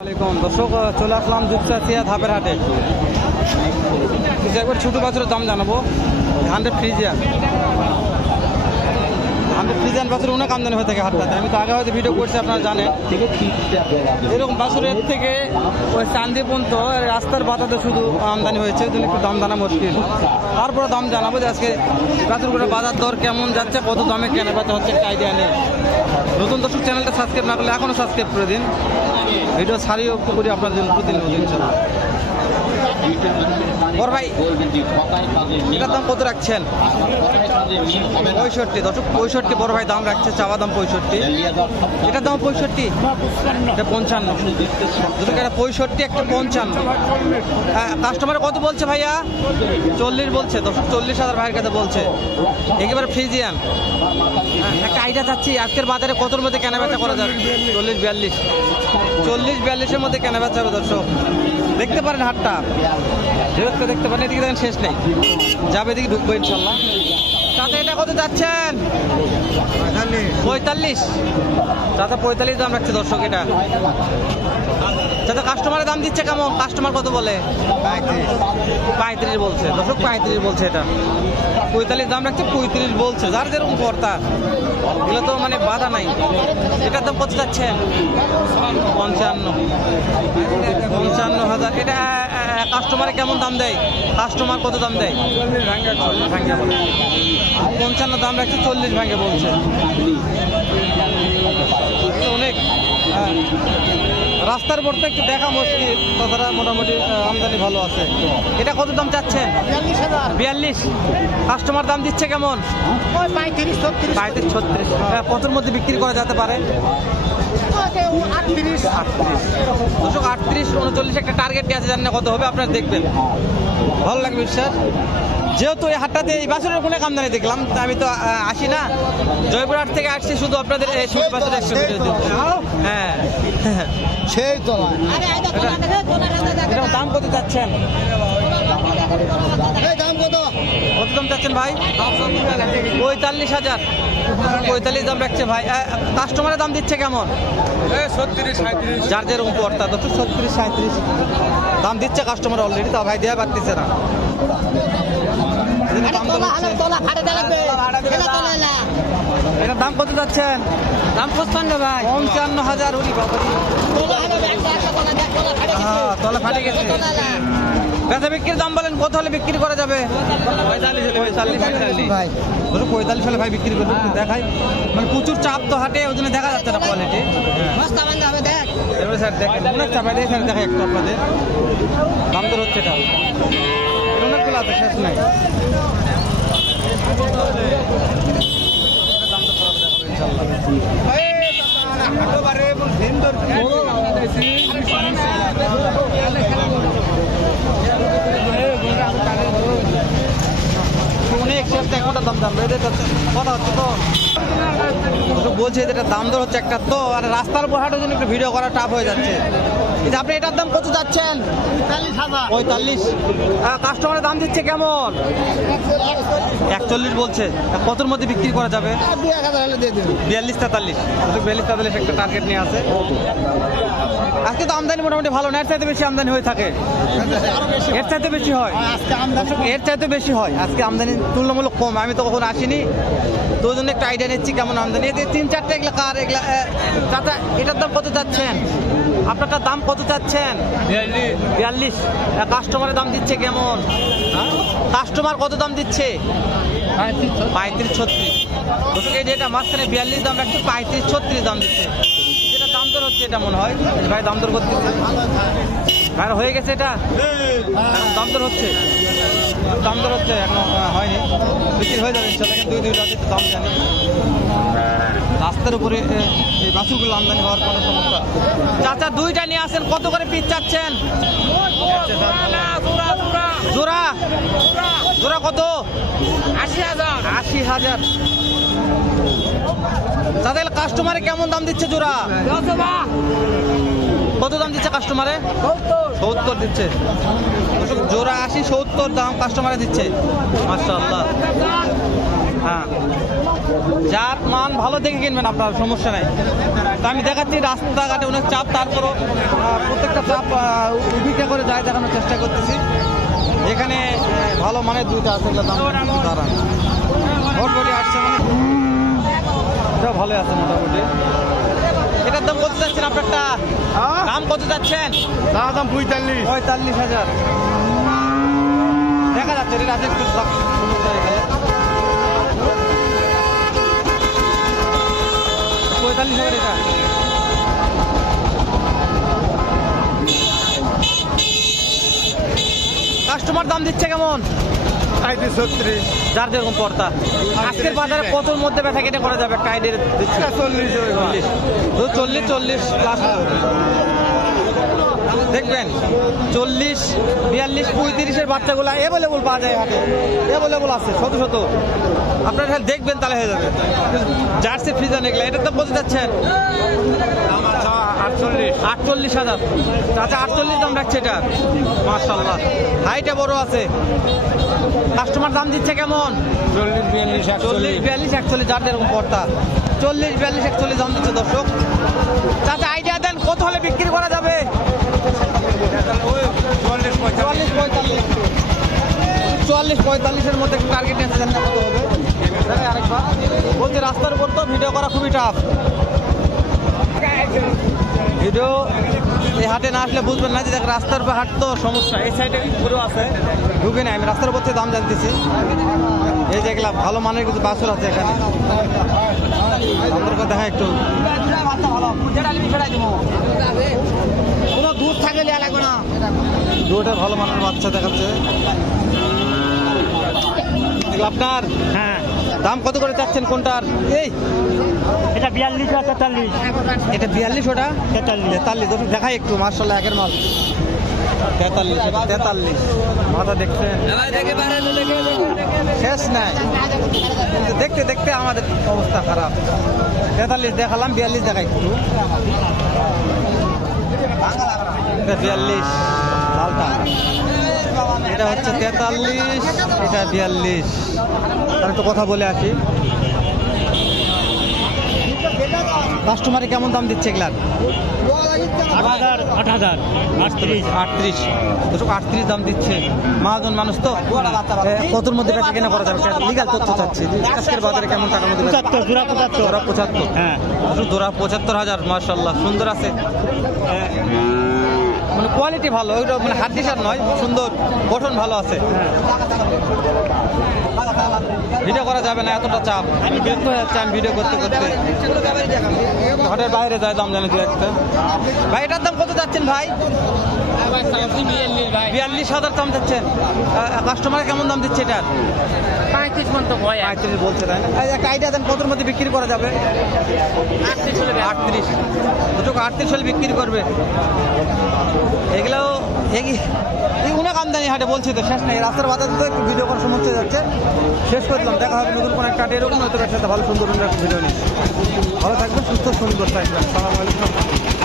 আসসালামাইকুম দর্শক, চলে আসলাম দুপচাচিয়া ধাপের হাটে। একবার ছোটো বাছুরের দাম জানাবো। 100 ফ্রিজিয়ান বাছুর অনেক আমদানি হয়ে থাকে হাটটাতে। আমি তো আগে হয়তো ভিডিও করছি, আপনারা জানেন। এরকম বাছুরের থেকে ওই চান্দি পর্যন্ত রাস্তার বাতাতে শুধু আমদানি হয়েছে, ওই জন্য একটু দাম জানা মুশকিল। তারপরে দাম জানাবো যে আজকে বাছুরগুলোর বাজার দর কেমন যাচ্ছে, কত দামে কেনা বেচা হচ্ছে, একটা আইডিয়া নেই। নতুন দর্শক, চ্যানেলটা সাবস্ক্রাইব না করলে এখনও সাবস্ক্রাইব করে দিন। ভিডিও ছাড়িও করি আপনার জন্য প্রতিনিয়ত ইনশাআল্লাহ। বড় ভাই, এটার দাম কত রাখছেন? 65 দর্শক, 65 বড় ভাই দাম রাখছে। চাওয়া দাম 65, এটার দাম 65, এটা 55। দুটো একটা 65, একটা 55। কাস্টমার কত বলছে ভাইয়া? 40 বলছে দর্শক, 40,000 ভাইয়ের কাছে বলছে। একেবারে ফ্রিজিয়ান। একটা আইডিয়া চাচ্ছি আজকের বাজারে কতর মধ্যে কেনা বেচা করা যাবে? 40-42-এর মধ্যে কেনা বেচা হবে দর্শক। দেখতে পারেন হাটটা, দেখতে পারেন। এদিকে দেখেন শেষ নেই, যাবে এদিকে ঢুকবো ইনশাল্লাহ। তাতে এটা কত যাচ্ছেন? 45। চাচা 45 দাম রাখছে দর্শক। এটা চাচা কাস্টমারের দাম দিচ্ছে কেমন? কাস্টমার কত বলে? 35 বলছে দর্শক, 35 বলছে। এটা 45 দাম রাখছে, 35 বলছে। যার যেরকম কর্তা, এগুলো তো মানে বাধা নাই। এটার দাম কত যাচ্ছেন? 55,000। এটা কাস্টমারে কেমন দাম দেয়? কাস্টমার কত দাম দেয়? 55 দাম রাখছে, 40 ভাঙে বলছে। অনেক রাস্তার পর তো একটু দেখা মুশকিল, তাছাড়া মোটামুটি আমদানি ভালো আছে। এটা কত দাম চাচ্ছেন? 42। কাস্টমার দাম দিচ্ছে কেমন? 35-36। কতর মধ্যে বিক্রি করা যেতে পারে? 38। 39 একটা টার্গেট আছে, জানেন না কত হবে? আপনারা দেখবেন, ভালো লাগবে বিশ্বাস। যেহেতু এই হাটটাতে এই বাছুরের কোনো আমদানি দেখলাম, আমি তো আসি না, জয়পুরহাট থেকে আসছি শুধু আপনাদের এই ছোট বাছুরের একটা ভিডিও দিতে। হ্যাঁ, সেই তো। এটার দাম কত চাচ্ছেন? কত দাম চাচ্ছেন ভাই? 45,000। 45 দাম রাখছে ভাই। কাস্টমারের দাম দিচ্ছে কেমন? 37-37। যার যেরকম পড়তা তো 37-37 দাম দিচ্ছে কাস্টমার অলরেডি। তা ভাই দেওয়া পারতেছে না। এটার দাম কত যাচ্ছেন? দাম 55 ভাই। 55,000। তলা ফাটে গেছে। বেচা বিক্রির দাম বলেন, কত হলে বিক্রি করা যাবে? 45 হলে ভাই বিক্রি করবে। দেখাই মানে প্রচুর চাপ তো হাটে, ওই জন্য দেখা যাচ্ছে না কোয়ালিটি। স্যার দেখেন অনেক চাপ। স্যার দেখা একটু আপনাদের দাম তো হচ্ছে। এটা অনেকগুলো আছে, শেষ নাই। দাম তো খারাপ দেখাবে ইনশাল্লাহ। অনেক শেষ একটা দাম দাম কথা হচ্ছে তো বলছে, এটা দাম দর হচ্ছে একটা তো, আর রাস্তার উপর হাটের জন্য একটু ভিডিও করা টাফ হয়ে যাচ্ছে। আপনি এটার দাম কত যাচ্ছেন? 45। কাস্টমারের দাম দিচ্ছে কেমন? 41 বলছে। কতর মধ্যে বিক্রি করা যাবে? 42-43। 42-43 একটা টার্গেট নিয়ে আছে। আজকে তো আমদানি মোটামুটি ভালো না, এর চাইতে বেশি আমদানি হয়ে থাকে। এর চাইতে বেশি হয়, এর চাইতে বেশি হয়। আজকে আমদানি তুলনামূলক কম। আমি তো কখনো আসিনি, তো ওই জন্য একটা আইডিয়া নিচ্ছি কেমন আমদানি। এতে 3-4টা এগুলো কার এগুলা। চাচা এটার দাম কত চাচ্ছেন? আপনারটার দাম কত চাচ্ছেন? 42। কাস্টমারের দাম দিচ্ছে কেমন? কাস্টমার কত দাম দিচ্ছে? 35-36। এই যেটা মাঝখানে 42 দাম রাখছে, 35-36 দাম দিচ্ছে। যেটা দাম দর হচ্ছে এটা মনে হয় ভাই দাম দর করতেছে। ভাই হয়ে গেছে এটা, এখন দাম দর হচ্ছে। দাম দর হচ্ছে, এখনো হয়নি, বিক্রি হয়ে যাবে ইনশাল্লাহ। 2 রাতে দাম জানি। রাস্তার উপরে এই বাছুরগুলো আমদানি হওয়ার কোনো সমস্যা। চাচা দুইটা নিয়ে আসেন, কত করে পিস চাচ্ছেন? জোড়া জোড়া কত? 80,000। তাদের কাস্টমারে কেমন দাম দিচ্ছে জোড়া? কত দাম দিচ্ছে কাস্টমারে? 70 দিচ্ছে। জোড়া 80-70 দাম কাস্টমারে দিচ্ছে। মাশাআল্লাহ। হ্যাঁ, জাত মান ভালো দেখে কিনবেন, আপনার সমস্যা নাই। তো আমি দেখাচ্ছি রাস্তাঘাটে অনেক চাপ, তারপরও প্রত্যেকটা চাপ উভিটা করে যায় দেখানোর চেষ্টা করতেছি। এখানে ভালো মানের দুইটা আছে, এগুলো দাম দাঁড়ান মোটামুটি আসছে, মানে এটাও ভালো আছে মোটামুটি। এটার দাম কত যাচ্ছেন আপনারটা? দাম কত যাচ্ছেন? দাম 45,000 দেখা যাচ্ছে। এটা আছে একটু সমস্যা এখানে 45,000 এটা। কাস্টমার দাম দিচ্ছে কেমন? 36 যার যেরকম পড়তা। আজকের বাজারে কতর মধ্যে ব্যথা কেটে করা যাবে? একটা আইডিয়া দিচ্ছে 40 প্লাস দেখবেন। 40, 42, 35-এর বাচ্চাগুলো অ্যাভেলেবল পাওয়া যায় হাটে, অ্যাভেলেবল আছে শত শত। আপনারা খালি দেখবেন তাহলে হয়ে যাবে। জার্সি ফ্রিজার এগুলো, এটার দাম বলতে চাচ্ছেন 48,000। আচ্ছা 48 দাম রাখছে এটা, মাশাআল্লাহ হাইটে বড় আছে। কাস্টমার দাম দিচ্ছে কেমন? 40, 42, 41, যার যেরকম পড়তা 40, 42, 41 দাম দিচ্ছে দর্শক। চাচা আইডিয়া দেন কত হলে বিক্রি করা যাবে? 44-45-এর মধ্যে টার্গেট নিয়ে কত হবে আরেকবার বলছি। রাস্তার উপর তো ভিডিও করা খুবই টাফ, ভিডিও এই হাটে না আসলে বুঝবেন না যে দেখ রাস্তার উপর হাট তো সমস্যা। এই সাইডে পুরো আছে, ঢুকে নাই, আমি রাস্তার উপর থেকে দাম জানতেছি। এই যে এগুলা ভালো মানের কিছু বাছুর আছে এখানে, আমাদের দেখা একটু কোনো দুধ থাকে লাগবে না। দুধটা ভালো মানের বাচ্চা দেখাচ্ছে আপনার। হ্যাঁ, দাম কত করে চাচ্ছেন কোনটার? এই এটা 42 আর 43। এটা 42, ওটা 43। দেখাই একটু, মার্শাল্লাহ একের মাল। 43 মাথা দেখছেন, শেষ নাই। কিন্তু দেখতে দেখতে আমাদের অবস্থা খারাপ। 43 দেখালাম, 42 দেখাই একটু। 42 লালটা, এটা হচ্ছে 43, এটা 42। তার একটু কথা বলে আসি। কাস্টমারে কেমন দাম দিচ্ছে এগুলার? 8,000, 8,000, 38, 38 দাম দিচ্ছে। মহাজন মানুষ তো, কতর মধ্যে বেচা কেনা করা যাবে? লিগাল তথ্য চাচ্ছি আজকের বাজারে কেমন টাকার মধ্যে? 75, জোড়া 75। হ্যাঁ, জোড়া 75,000। মাশাআল্লাহ সুন্দর আছে, মানে কোয়ালিটি ভালো, ওইটা মানে হাড্ডিসার নয়, সুন্দর গঠন ভালো আছে। ভিডিও করা যাবে না, এতটা চাপ। আমি ব্যস্ত হয়ে যাচ্ছি, আমি ভিডিও করতে করতে ঘরের বাইরে যায়, দাম জানি দু একটা। ভাই এটার দাম কত যাচ্ছেন ভাই? 42,000 দাম যাচ্ছেন। কাস্টমার কেমন দাম দিচ্ছে এটার? 35 বলছে, তাই না? একটা আইডিয়া দেন কতর মধ্যে বিক্রি করা যাবে? 38 হলে বিক্রি করবে। এগুলো অনেক আমদানি হাটে, বলছি তো শেষ নেই। রাস্তার বাজার তো একটু ভিডিও করার সমস্যা যাচ্ছে, শেষ করে দিলাম। দেখা হবে নতুন কোনো একটা এরকম হয়তো একসাথে ভালো সুন্দর ভিডিও নিয়ে। ভালো থাকবেন, সুস্থ সুন্দর থাকবেন। আসসালামু আলাইকুম।